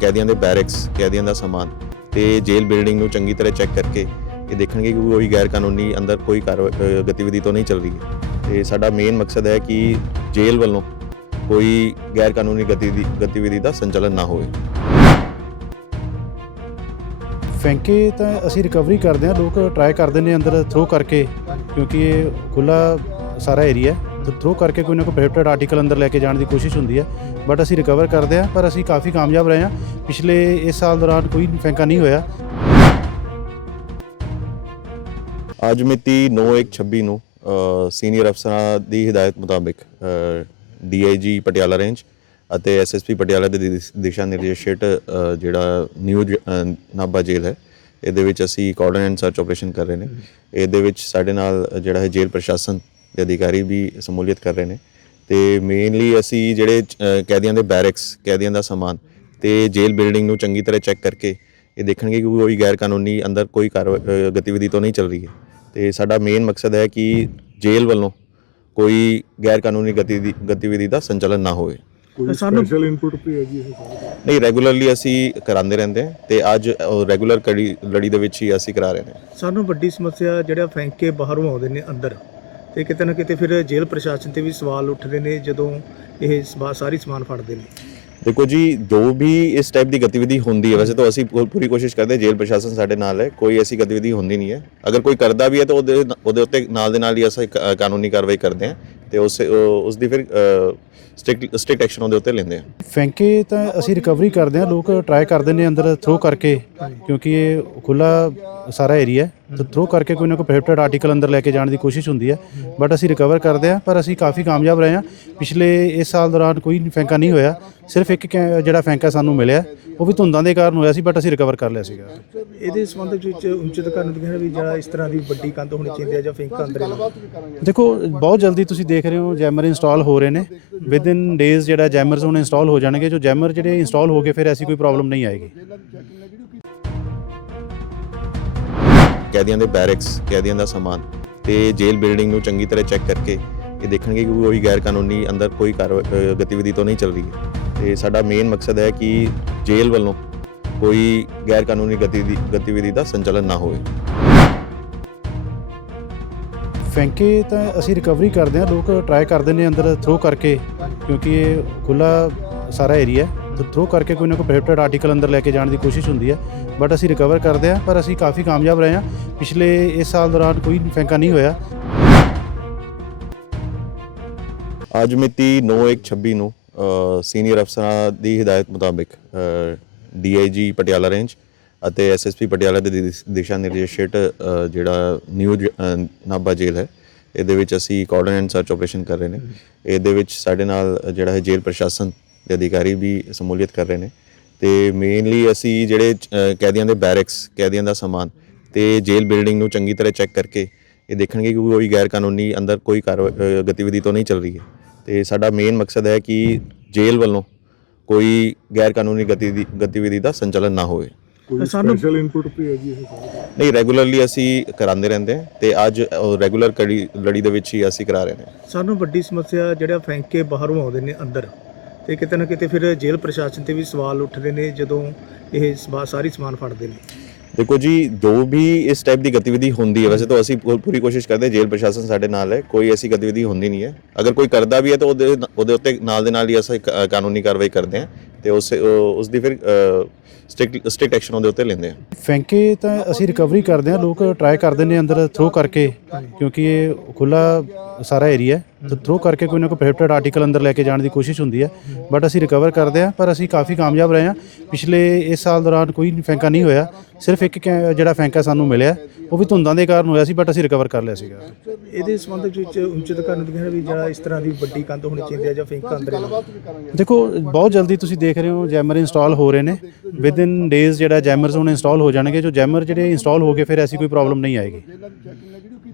ਕੈਦੀਆਂ ਦੇ ਬੈਰਕਸ, ਕੈਦੀਆਂ ਦਾ ਸਮਾਨ ਤੇ ਜੇਲ੍ਹ ਬਿਲਡਿੰਗ ਨੂੰ ਚੰਗੀ ਤਰ੍ਹਾਂ ਚੈੱਕ ਕਰਕੇ ਇਹ ਦੇਖਣਗੇ ਕਿ ਕੋਈ ਗੈਰ ਕਾਨੂੰਨੀ ਅੰਦਰ ਕੋਈ ਕਾਰਵਾ- ਗਤੀਵਿਧੀ ਤੋਂ ਨਹੀਂ ਚੱਲ ਰਹੀ ਹੈ। ਤੇ ਸਾਡਾ ਮੇਨ ਮਕਸਦ ਹੈ ਕਿ ਜੇਲ੍ਹ ਵੱਲੋਂ ਕੋਈ ਗੈਰ ਕਾਨੂੰਨੀ ਗਤੀਵਿਧੀ ਗਤੀਵਿਧੀ ਦਾ ਸੰਚਾਲਨ ਨਾ ਹੋਵੇ। ਫੈਂਕੇ ਤਾਂ ਅਸੀਂ ਰਿਕਵਰੀ ਕਰਦੇ ਹਾਂ, ਲੋਕ ਟਰਾਈ ਕਰਦੇ ਨੇ ਅੰਦਰ ਥਰੋ ਕਰਕੇ, ਕਿਉਂਕਿ ਇਹ ਖੁੱਲਾ ਸਾਰਾ ਏਰੀਆ ਥਰੋ ਕਰਕੇ ਕੋਈ ਨਾ ਕੋਈ ਪ੍ਰੋਹਿਬਿਟਡ ਆਰਟੀਕਲ ਅੰਦਰ ਲੈ ਕੇ ਜਾਣ ਦੀ ਕੋਸ਼ਿਸ਼ ਹੁੰਦੀ ਹੈ। ਬਟ ਅਸੀਂ ਰਿਕਵਰ ਕਰਦੇ ਹਾਂ ਪਰ ਅਸੀਂ ਕਾਫੀ ਕਾਮਯਾਬ ਰਹੇ ਹਾਂ। ਪਿਛਲੇ ਇਸ ਸਾਲ ਦੌਰਾਨ ਕੋਈ ਫੈਂਕਾ ਨਹੀਂ ਹੋਇਆ। ਅੱਜ ਮਿਤੀ 9/1/26 ਨੂੰ ਸੀਨੀਅਰ ਅਫਸਰਾਂ ਦੀ ਹਦਾਇਤ ਮੁਤਾਬਿਕ ਡੀਆਈਜੀ ਪਟਿਆਲਾ ਰੇਂਜ ਅਤੇ ਐਸਐਸਪੀ ਪਟਿਆਲਾ ਦੇ ਦਿਸ- ਦਿਸ਼ਾ ਨਿਰਦੇਸ਼ ਹੇਠ ਜਿਹੜਾ ਨਿਊ ਨਾਭਾ ਜੇਲ੍ਹ ਹੈ ਇਹਦੇ ਵਿੱਚ ਅਸੀਂ ਕਾਰਡਨ ਐਂਡ ਸਰਚ ਆਪਰੇਸ਼ਨ ਕਰ ਰਹੇ ਨੇ। ਇਹਦੇ ਵਿੱਚ ਸਾਡੇ ਨਾਲ ਜਿਹੜਾ ਹੈ ਜੇਲ੍ਹ ਪ੍ਰਸ਼ਾਸਨ ਦੇ ਅਧਿਕਾਰੀ ਵੀ ਸਮੂਲੀਅਤ ਕਰ ਰਹੇ ਨੇ ਤੇ ਮੇਨਲੀ ਅਸੀਂ ਜਿਹੜੇ ਕੈਦੀਆਂ ਦੇ ਬੈਰਕਸ ਕੈਦੀਆਂ ਦਾ ਸਮਾਨ ਤੇ ਜੇਲ੍ਹ ਬਿਲਡਿੰਗ ਨੂੰ ਚੰਗੀ ਤਰ੍ਹਾਂ ਚੈੱਕ ਕਰਕੇ ਇਹ ਦੇਖਣਗੇ ਕਿ ਕੋਈ ਗੈਰ ਕਾਨੂੰਨੀ ਅੰਦਰ ਕੋਈ ਗਤੀਵਿਧੀ ਤਾਂ ਨਹੀਂ ਚੱਲ ਰਹੀ ਹੈ। ਤੇ ਸਾਡਾ ਮੇਨ ਮਕਸਦ ਹੈ ਕਿ ਜੇਲ੍ਹ ਵੱਲੋਂ ਕੋਈ ਗੈਰ ਕਾਨੂੰਨੀ ਗਤੀਵਿਧੀ ਗਤੀਵਿਧੀ ਦਾ ਸੰਚਾਲਨ ਨਾ ਹੋਵੇ। ਕੋਈ ਸਾਨੂੰ- ਸਪੈਸ਼ਲ ਇਨਪੁਟ ਵੀ ਹੈ ਜੀ ਨਹੀਂ ਰੈਗੂਲਰਲੀ ਅਸੀਂ ਕਰਾਉਂਦੇ ਰਹਿੰਦੇ ਹਾਂ ਤੇ ਅੱਜ ਰੈਗੂਲਰ ਕੜੀ ਲੜੀ ਦੇ ਵਿੱਚ ਹੀ ਅਸੀਂ ਕਰਾ ਰਹੇ ਨੇ। ਸਾਨੂੰ ਵੱਡੀ ਸਮੱਸਿਆ ਜਿਹੜਾ ਫੈਂਕੇ ਬਾਹਰੋਂ ਆਉਂਦੇ ਨੇ ਅੰਦਰ ਤੇ ਕਿਤੇ ਨਾ ਕਿਤੇ ਫਿਰ ਜੇਲ੍ਹ ਪ੍ਰਸ਼ਾਸਨ ਤੇ ਵੀ ਸਵਾਲ ਉੱਠਦੇ ਨੇ ਜਦੋਂ ਇਹ ਸਵਾ- ਸਾਰੀ ਸਮਾਨ ਫੜਦੇ ਨੇ। ਦੇਖੋ ਜੀ ਜੋ ਵੀ ਇਸ ਟਾਈਪ ਦੀ ਗਤੀਵਿਧੀ ਹੁੰਦੀ ਹੈ ਵੈਸੇ ਤਾਂ ਅਸੀਂ ਪੂ- ਪੂਰੀ ਕੋਸ਼ਿਸ਼ ਕਰਦੇ ਹਾਂ ਜੇਲ੍ਹ ਪ੍ਰਸ਼ਾਸਨ ਸਾਡੇ ਨਾਲ ਹੈ ਕੋਈ ਐਸੀ ਗਤੀਵਿਧੀ ਹੁੰਦੀ ਨਹੀਂ ਹੈ। ਅਗਰ ਕੋਈ ਕਰਦਾ ਵੀ ਹੈ ਤਾਂ ਉਹਦੇ ਉਹਦੇ ਉੱਤੇ ਨਾਲ ਦੇ ਨਾਲ ਹੀ ਅਸੀਂ ਕ- ਕਾਨੂੰਨੀ ਕਾਰਵਾਈ ਕਰਦੇ ਹਾਂ ਤੇ ਉਸ ਉਸ ਦੀ ਫਿਰ ਸਟ੍ਰਿਕਟ ਸਟ੍ਰਿਕਟ ਐਕਸ਼ਨ ਉਹਦੇ ਉੱਤੇ ਲੈਂਦੇ ਹਾਂ। ਫੈਂਕੇ ਤਾਂ ਅਸੀਂ ਰਿਕਵਰੀ ਕਰਦੇ ਹਾਂ ਲੋਕ ਟਰਾਈ ਕਰਦੇ ਨੇ ਅੰਦਰ ਥਰੋ ਕਰਕੇ ਕਿਉਂਕਿ ਇਹ ਖੁੱਲਾ ਸਾਰਾ ਏਰੀਆ ਤੇ ਥਰੋ ਕਰਕੇ ਕੋਈ ਨਾ ਕੋਈ ਪ੍ਰੋਹਿਬਿਟਡ ਆਰਟੀਕਲ ਅੰਦਰ ਲੈ ਕੇ ਜਾਣ ਦੀ ਕੋਸ਼ਿਸ਼ ਹੁੰਦੀ ਹੈ। ਬਟ ਅਸੀਂ ਰਿਕਵਰ ਕਰਦੇ ਹਾਂ ਪਰ ਅਸੀਂ ਕਾਫੀ ਕਾਮਯਾਬ ਰਹੇ ਹਾਂ। ਪਿਛਲੇ ਇਸ ਸਾਲ ਦੌਰਾਨ ਕੋਈ ਫੈਂਕਾ ਨਹੀਂ ਹੋਇਆ। ਸਿਰਫ ਇੱਕ ਕੈ- ਜਿਹੜਾ ਫੈਂਕਾ ਸਾਨੂੰ ਮਿਲਿਆ ਉਹ ਵੀ ਧੁੰਦਾਂ ਦੇ ਕਾਰਨ ਹੋਇਆ ਸੀ ਬਟ ਅਸੀਂ ਰਿਕਵਰ ਕਰ ਲਿਆ ਸੀਗਾ। ਇਹਦੇ ਸੰਬੰਧ ਵਿੱਚ ਉੱਚਿਤ ਕਰਨ ਦੀ ਵੀ ਜਿਹੜਾ ਇਸ ਤਰ੍ਹਾਂ ਦੀ ਵੱਡੀ ਕੰਧ ਹੋਣੀ ਚਾਹੀਦੀ ਹੈ ਜਾਂ ਫੈਂਕਾ ਅੰਦਰ। ਦੇਖੋ ਬਹੁਤ ਜਲਦੀ ਤੁਸੀਂ ਦੇਖ ਰਹੇ ਹੋ ਜੈਮਰ ਇੰਸਟਾਲ ਹੋ ਰਹੇ ਨੇ। ਵਿਦ ਇਨ ਡੇਜ਼ ਜਿਹੜਾ ਜੈਮਰਸ ਹੁਣ ਇੰਸਟਾਲ ਹੋ ਜਾਣਗੇ ਜੋ ਜੈਮਰ ਜਿਹੜੇ ਇੰਸਟਾਲ ਹੋ ਗਏ ਫਿਰ ਐਸੀ ਕੋਈ ਪ੍ਰੋਬਲਮ ਨਹੀਂ ਆਏਗੀ। ਕੈਦੀਆਂ ਦੇ ਬੈਰਕਸ, ਕੈਦੀਆਂ ਦਾ ਸਮਾਨ ਤੇ ਜੇਲ੍ਹ ਬਿਲਡਿੰਗ ਨੂੰ ਚੰਗੀ ਤਰ੍ਹਾਂ ਚੈੱਕ ਕਰਕੇ ਇਹ ਦੇਖਣਗੇ ਕਿ ਕੋਈ ਗੈਰ ਕਾਨੂੰਨੀ ਅੰਦਰ ਕੋਈ ਕਾਰਵਾ- ਗਤੀਵਿਧੀ ਤੋਂ ਨਹੀਂ ਚੱਲ ਰਹੀ ਹੈ। ਤੇ ਸਾਡਾ ਮੇਨ ਮਕਸਦ ਹੈ ਕਿ ਜੇਲ੍ਹ ਵੱਲੋਂ ਕੋਈ ਗੈਰ ਕਾਨੂੰਨੀ ਗਤੀਵਿਧੀ ਗਤੀਵਿਧੀ ਦਾ ਸੰਚਾਲਨ ਨਾ ਹੋਵੇ। ਫੈਂਕੇ ਤਾਂ ਅਸੀਂ ਰਿਕਵਰੀ ਕਰਦੇ ਹਾਂ, ਲੋਕ ਟਰਾਈ ਕਰਦੇ ਨੇ ਅੰਦਰ ਥਰੋ ਕਰਕੇ, ਕਿਉਂਕਿ ਇਹ ਖੁੱਲਾ ਸਾਰਾ ਏਰੀਆ ਤੇ ਥਰੋ ਕਰਕੇ ਕੋਈ ਨਾ ਕੋਈ ਪ੍ਰੋਹਿਬਿਟਡ ਆਰਟੀਕਲ ਅੰਦਰ ਲੈ ਕੇ ਜਾਣ ਦੀ ਕੋਸ਼ਿਸ਼ ਹੁੰਦੀ ਹੈ। ਬਟ ਅਸੀਂ ਰਿਕਵਰ ਕਰਦੇ ਹਾਂ ਪਰ ਅਸੀਂ ਕਾਫੀ ਕਾਮਯਾਬ ਰਹੇ ਹਾਂ। ਪਿਛਲੇ ਇਸ ਸਾਲ ਦੌਰਾਨ ਕੋਈ ਫੈਂਕਾ ਨਹੀਂ ਹੋਇਆ। ਅੱਜ ਮਿਤੀ 9/1/26 ਨੂੰ ਸੀਨੀਅਰ ਅਫਸਰਾਂ ਦੀ ਹਦਾਇਤ ਮੁਤਾਬਿਕ ਡੀਆਈਜੀ ਪਟਿਆਲਾ ਰੇਂਜ ਅਤੇ ਐਸਐਸਪੀ ਪਟਿਆਲਾ ਦੇ ਦਿਸ਼ਾ ਨਿਰਦੇਸ਼ ਹੇਠ ਜਿਹੜਾ ਨਿਊ ਜ- ਅ, ਨਾਭਾ ਜੇਲ੍ਹ ਹੈ ਇਹਦੇ ਵਿੱਚ ਅਸੀਂ ਕਾਰਡਨ ਸਰਚ ਆਪਰੇਸ਼ਨ ਕਰ ਰਹੇ ਨੇ। ਇਹਦੇ ਵਿੱਚ ਸਾਡੇ ਨਾਲ ਜਿਹੜਾ ਹੈ ਜੇਲ੍ਹ ਪ੍ਰਸ਼ਾਸਨ ਦੇ ਅਧਿਕਾਰੀ ਵੀ ਸਮੂਲੀਅਤ ਕਰ ਰਹੇ ਨੇ ਤੇ ਮੇਨਲੀ ਅਸੀਂ ਜਿਹੜੇ ਕੈਦੀਆਂ ਦੇ ਬੈਰਕਸ ਕੈਦੀਆਂ ਦਾ ਸਮਾਨ ਤੇ ਜੇਲ੍ਹ ਬਿਲਡਿੰਗ ਨੂੰ ਚੰਗੀ ਤਰ੍ਹਾਂ ਚੈੱਕ ਕਰਕੇ ਇਹ ਦੇਖਣਗੇ ਕਿ ਕੋਈ ਗੈਰ ਕਾਨੂੰਨੀ ਅੰਦਰ ਕੋਈ ਗਤੀਵਿਧੀ ਤਾਂ ਨਹੀਂ ਚੱਲ ਰਹੀ ਹੈ। ਤੇ ਸਾਡਾ ਮੇਨ ਮਕਸਦ ਹੈ ਕਿ ਜੇਲ੍ਹ ਵੱਲੋਂ ਕੋਈ ਗੈਰ ਕਾਨੂੰਨੀ ਗਤੀਵਿਧੀ ਗਤੀਵਿਧੀ ਦਾ ਸੰਚਾਲਨ ਨਾ ਹੋਵੇ। ਕੋਈ ਸਾਨੂੰ- ਸਪੈਸ਼ਲ ਇਨਪੁਟ ਵੀ ਹੈ ਜੀ ਨਹੀਂ ਰੈਗੂਲਰਲੀ ਅਸੀਂ ਕਰਾਉਂਦੇ ਰਹਿੰਦੇ ਹਾਂ ਤੇ ਅੱਜ ਰੈਗੂਲਰ ਕੜੀ ਲੜੀ ਦੇ ਵਿੱਚ ਹੀ ਅਸੀਂ ਕਰਾ ਰਹੇ ਨੇ। ਸਾਨੂੰ ਵੱਡੀ ਸਮੱਸਿਆ ਜਿਹੜਾ ਫੈਂਕੇ ਬਾਹਰੋਂ ਆਉਂਦੇ ਨੇ ਅੰਦਰ ਤੇ ਕਿਤੇ ਨਾ ਕਿਤੇ ਫਿਰ ਜੇਲ੍ਹ ਪ੍ਰਸ਼ਾਸਨ ਤੇ ਵੀ ਸਵਾਲ ਉੱਠਦੇ ਨੇ ਜਦੋਂ ਇਹ ਸਵਾ- ਸਾਰੀ ਸਮਾਨ ਫੜਦੇ ਨੇ। ਦੇਖੋ ਜੀ, ਜੋ ਵੀ ਇਸ ਟਾਈਪ ਦੀ ਗਤੀਵਿਧੀ ਹੁੰਦੀ ਹੈ, ਵੈਸੇ ਤਾਂ ਅਸੀਂ ਪੂ- ਪੂਰੀ ਕੋਸ਼ਿਸ਼ ਕਰਦੇ ਹਾਂ, ਜੇਲ੍ਹ ਪ੍ਰਸ਼ਾਸਨ ਸਾਡੇ ਨਾਲ ਹੈ, ਕੋਈ ਐਸੀ ਗਤੀਵਿਧੀ ਹੁੰਦੀ ਨਹੀਂ ਹੈ। ਅਗਰ ਕੋਈ ਕਰਦਾ ਵੀ ਹੈ, ਤਾਂ ਉਹਦੇ ਉਹਦੇ ਉੱਤੇ ਨਾਲ ਦੇ ਨਾਲ ਹੀ ਅਸੀਂ ਕ- ਕਾਨੂੰਨੀ ਕਾਰਵਾਈ ਕਰਦੇ ਹਾਂ ਤੇ ਉਸ ਉਸ ਦੀ ਫਿਰ ਸਟ੍ਰਿਕਟ ਸਟ੍ਰਿਕਟ ਐਕਸ਼ਨ ਉਹਦੇ ਉੱਤੇ ਲੈਂਦੇ ਹਾਂ ਫੈਂਕੇ ਤਾਂ ਅਸੀਂ ਰਿਕਵਰੀ ਕਰਦੇ ਹਾਂ ਲੋਕ ਟਰਾਈ ਕਰਦੇ ਨੇ ਅੰਦਰ ਥਰੋ ਕਰਕੇ ਕਿਉਂਕਿ ਇਹ ਖੁੱਲਾ ਸਾਰਾ ਏਰੀਆ ਤੇ ਥਰੋ ਕਰਕੇ ਕੋਈ ਨਾ ਕੋਈ ਪ੍ਰੋਹਿਬਿਟਡ ਆਰਟੀਕਲ ਅੰਦਰ ਲੈ ਕੇ ਜਾਣ ਦੀ ਕੋਸ਼ਿਸ਼ ਹੁੰਦੀ ਹੈ। ਬਟ ਅਸੀਂ ਰਿਕਵਰ ਕਰਦੇ ਹਾਂ ਪਰ ਅਸੀਂ ਕਾਫੀ ਕਾਮਯਾਬ ਰਹੇ ਹਾਂ। ਪਿਛਲੇ ਇਸ ਸਾਲ ਦੌਰਾਨ ਕੋਈ ਫੈਂਕਾ ਨਹੀਂ ਹੋਇਆ। ਸਿਰਫ ਇੱਕ ਕੈ- ਜਿਹੜਾ ਫੈਂਕਾ ਸਾਨੂੰ ਮਿਲਿਆ ਉਹ ਵੀ ਧੁੰਦਾਂ ਦੇ ਕਾਰਨ ਹੋਇਆ ਸੀ ਬਟ ਅਸੀਂ ਰਿਕਵਰ ਕਰ ਲਿਆ ਸੀਗਾ। ਇਹਦੇ ਸੰਬੰਧ ਵਿੱਚ ਉੱਚਿਤ ਕਰਨ ਦੀ ਵੀ ਜਿਹੜਾ ਇਸ ਤਰ੍ਹਾਂ ਦੀ ਵੱਡੀ ਕੰਧ ਹੋਣੀ ਚਾਹੀਦੀ ਹੈ ਜਾਂ ਫੈਂਕਾ ਅੰਦਰ ਹੀ ਨਾ। ਦੇਖੋ ਬਹੁਤ ਜਲਦੀ ਤੁਸੀਂ ਦੇਖ ਰਹੇ ਹੋ ਜੈਮਰ ਇੰਸਟਾਲ ਹੋ ਰਹੇ ਨੇ। ਵਿਦ ਇਨ ਡੇਜ਼ ਜਿਹੜਾ ਜੈਮਰਸ ਹੁਣ ਇੰਸਟਾਲ ਹੋ ਜਾਣਗੇ, ਜੋ ਜੈਮਰ ਜਿਹੜੇ ਇੰਸਟਾਲ ਹੋ ਗਏ, ਫਿਰ ਐਸੀ ਕੋਈ ਪ੍ਰੋਬਲਮ ਨਹੀਂ ਆਏਗੀ।